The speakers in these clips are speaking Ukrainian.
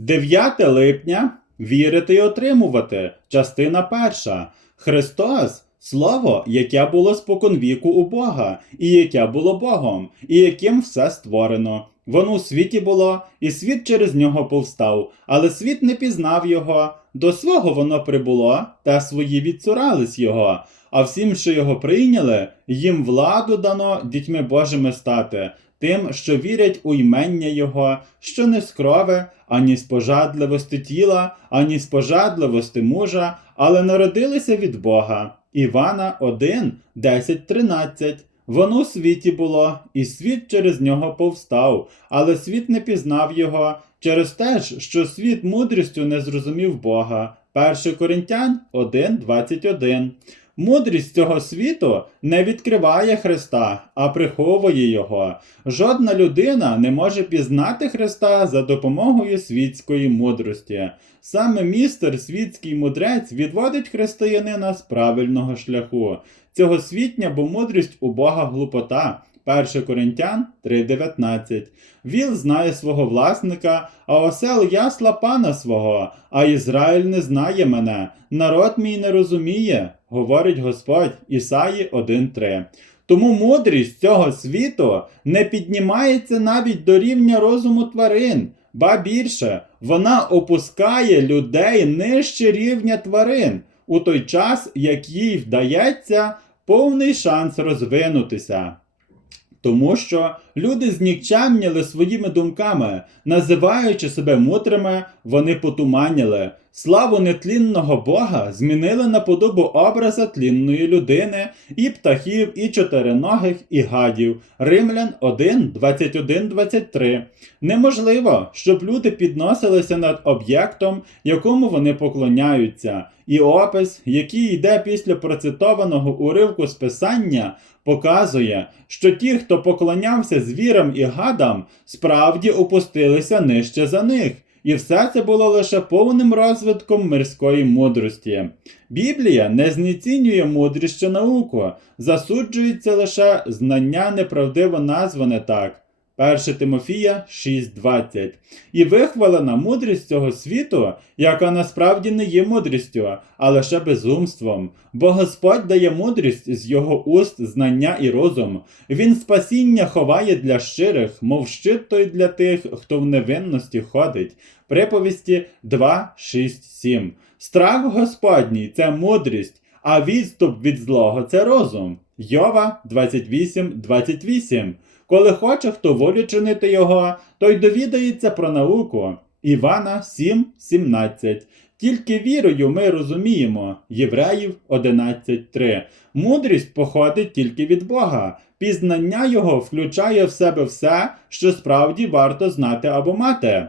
9 липня вірити і отримувати. Частина перша. Христос Слово, яке було споконвіку у Бога, і яке було Богом, і яким все створено. Воно у світі було, і світ через нього повстав, але світ не пізнав його. До свого воно прибуло, та свої відцурались його. А всім, що його прийняли, їм владу дано дітьми Божими стати, тим, що вірять у ймення Його, що не з крови, ані з пожадливості тіла, ані з пожадливості мужа, але народилися від Бога. Івана 1, 10, 13. Воно у світі було, і світ через нього повстав, але світ не пізнав його через те ж, що світ мудрістю не зрозумів Бога. 1 Коринтян 1, 21. Мудрість цього світу не відкриває Христа, а приховує Його. Жодна людина не може пізнати Христа за допомогою світської мудрості. Саме містер світський мудрець відводить християнина з правильного шляху. Цього світня, бо мудрість у Бога глупота. 1 Коринтян 3:19. Віл знає свого власника, а осел ясла пана свого, а Ізраїль не знає мене. Народ мій не розуміє, говорить Господь Ісаї 1:3. Тому мудрість цього світу не піднімається навіть до рівня розуму тварин, ба більше, вона опускає людей нижче рівня тварин, у той час, як їй вдається повний шанс розвинутися. Тому що люди знікчамніли своїми думками, називаючи себе мудрими, вони потуманіли. Славу нетлінного Бога змінили на подобу образа тлінної людини, і птахів, і чотириногих, і гадів. Римлян 1, 21, 23. Неможливо, щоб люди підносилися над об'єктом, якому вони поклоняються. І опис, який йде після процитованого уривку з писання, показує, що ті, хто поклонявся звірам і гадам, справді опустилися нижче за них. І все це було лише повним розвитком мирської мудрості. Біблія не знецінює мудрість чи науку, засуджується лише знання неправдиво назване так. 1 Тимофія 6.20. І вихвалена мудрість цього світу, яка насправді не є мудрістю, а лише безумством. Бо Господь дає мудрість з його уст, знання і розум. Він спасіння ховає для щирих, мов щит той для тих, хто в невинності ходить. Приповісті 2, 6, 7. Страх Господній це мудрість, а відступ від злого це розум. Йова 28, 28. Коли хоче хто волю чинити його, той довідається про науку. Івана 7, 17. Тільки вірою ми розуміємо Євреїв 11.3. Мудрість походить тільки від Бога. Пізнання його включає в себе все, що справді варто знати або мати.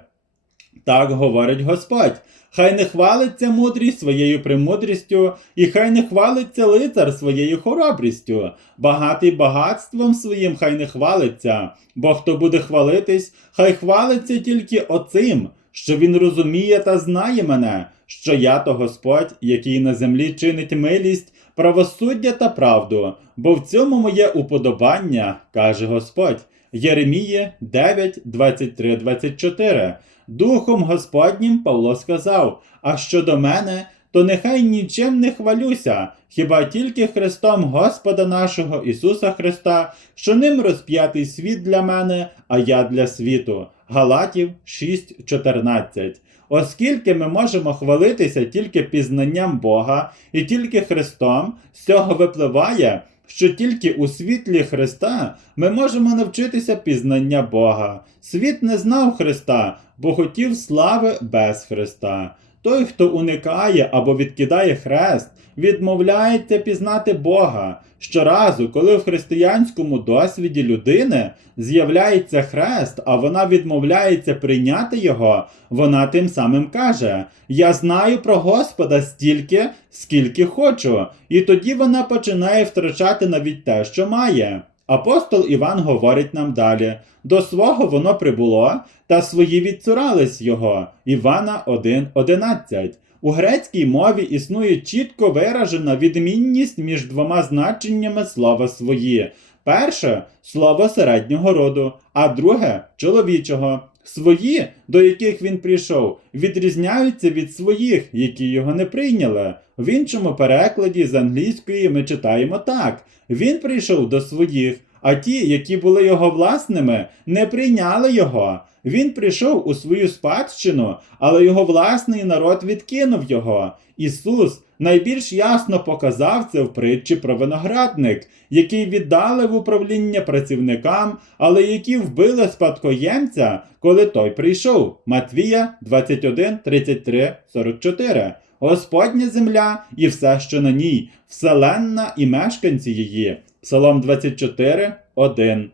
Так говорить Господь. Хай не хвалиться мудрість своєю премудрістю, і хай не хвалиться лицар своєю хоробрістю, багатий багатством своїм хай не хвалиться, бо хто буде хвалитись, хай хвалиться тільки оцим, що він розуміє та знає мене, що я то Господь, який на землі чинить милість, правосуддя та правду, бо в цьому моє уподобання, каже Господь. Єреміє 9, 23, 24. Духом Господнім Павло сказав: А щодо мене, то нехай нічим не хвалюся, хіба тільки Христом Господа нашого Ісуса Христа, що ним розп'ятий світ для мене, а я для світу. Галатів 6, 14. Оскільки ми можемо хвалитися тільки пізнанням Бога і тільки Христом, з цього випливає, що тільки у світлі Христа ми можемо навчитися пізнання Бога. Світ не знав Христа, бо хотів слави без Христа. Той, хто уникає або відкидає хрест, відмовляється пізнати Бога. Щоразу, коли в християнському досвіді людини з'являється хрест, а вона відмовляється прийняти його, вона тим самим каже: Я знаю про Господа стільки, скільки хочу, і тоді вона починає втрачати навіть те, що має. Апостол Іван говорить нам далі: до свого воно прибуло, та свої відцурались його. Івана 1.11. У грецькій мові існує чітко виражена відмінність між двома значеннями слова свої. Перше слово середнього роду, а друге чоловічого. Свої, до яких він прийшов, відрізняються від своїх, які його не прийняли. В іншому перекладі з англійської ми читаємо так: він прийшов до своїх, а ті, які були його власними, не прийняли його. Він прийшов у свою спадщину, але його власний народ відкинув його. Ісус найбільш ясно показав це в притчі про виноградник, який віддали в управління працівникам, але які вбили спадкоємця, коли той прийшов. Матвія 21, 33, 44. Господня земля і все, що на ній, вселенна і мешканці її. Псалом 24, 1.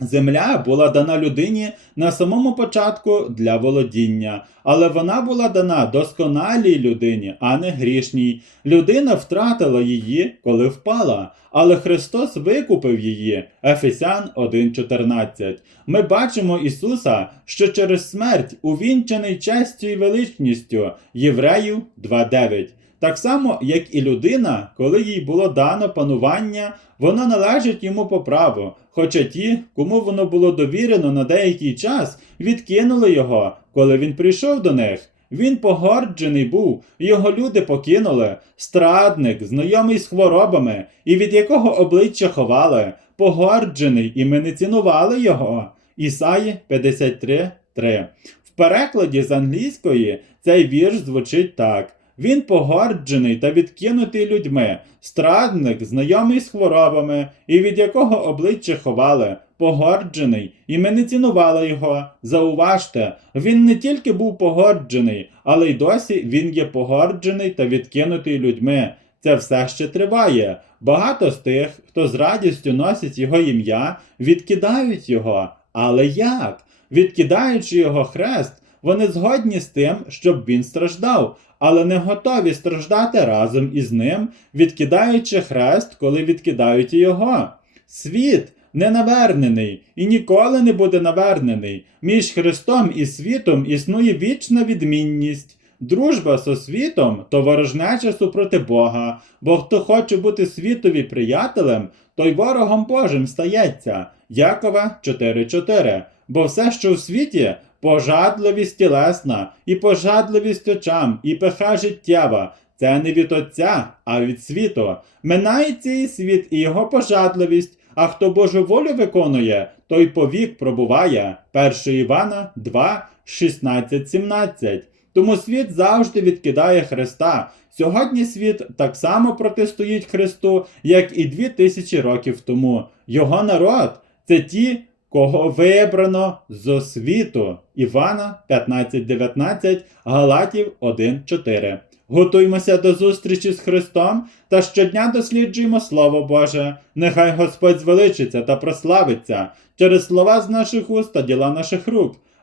Земля була дана людині на самому початку для володіння, але вона була дана досконалій людині, а не грішній. Людина втратила її, коли впала, але Христос викупив її. Ефесян 1.14. Ми бачимо Ісуса, що через смерть увінчений честю і величністю. Євреїв 2.9. Так само, як і людина, коли їй було дано панування, воно належить йому по праву, хоча ті, кому воно було довірено на деякий час, відкинули його, коли він прийшов до них. Він погорджений був, його люди покинули, страдник, знайомий з хворобами, і від якого обличчя ховали, погорджений, і ми не цінували його. Ісаї 53.3 В перекладі з англійської цей вірш звучить так. Він погорджений та відкинутий людьми, страдник, знайомий з хворобами, і від якого обличчя ховали, погорджений, і ми не цінували його. Зауважте, він не тільки був погорджений, але й досі він є погорджений та відкинутий людьми. Це все ще триває. Багато з тих, хто з радістю носить його ім'я, відкидають його. Але як? Відкидаючи його хрест, вони згодні з тим, щоб він страждав, але не готові страждати разом із ним, відкидаючи хрест, коли відкидають його. Світ не навернений і ніколи не буде навернений. Між Христом і світом існує вічна відмінність. Дружба со світом то ворожнеча супроти Бога, бо хто хоче бути світові приятелем, той ворогом Божим стається. Якова 4.4. Бо все, що в світі, пожадливість тілесна, і пожадливість очам, і пеха життєва, це не від Отця, а від світу. Минається і світ, і його пожадливість, а хто Божу волю виконує, той повік пробуває. 1 Івана 2, 16, 17. Тому світ завжди відкидає Христа. Сьогодні світ так само протистоїть Христу, як і дві тисячі років тому. Його народ це ті, кого вибрано з освіту. Івана 15.19, Галатів 1.4. Готуймося до зустрічі з Христом та щодня досліджуємо Слово Боже. Нехай Господь звеличиться та прославиться через слова з наших уст та діла наших рук.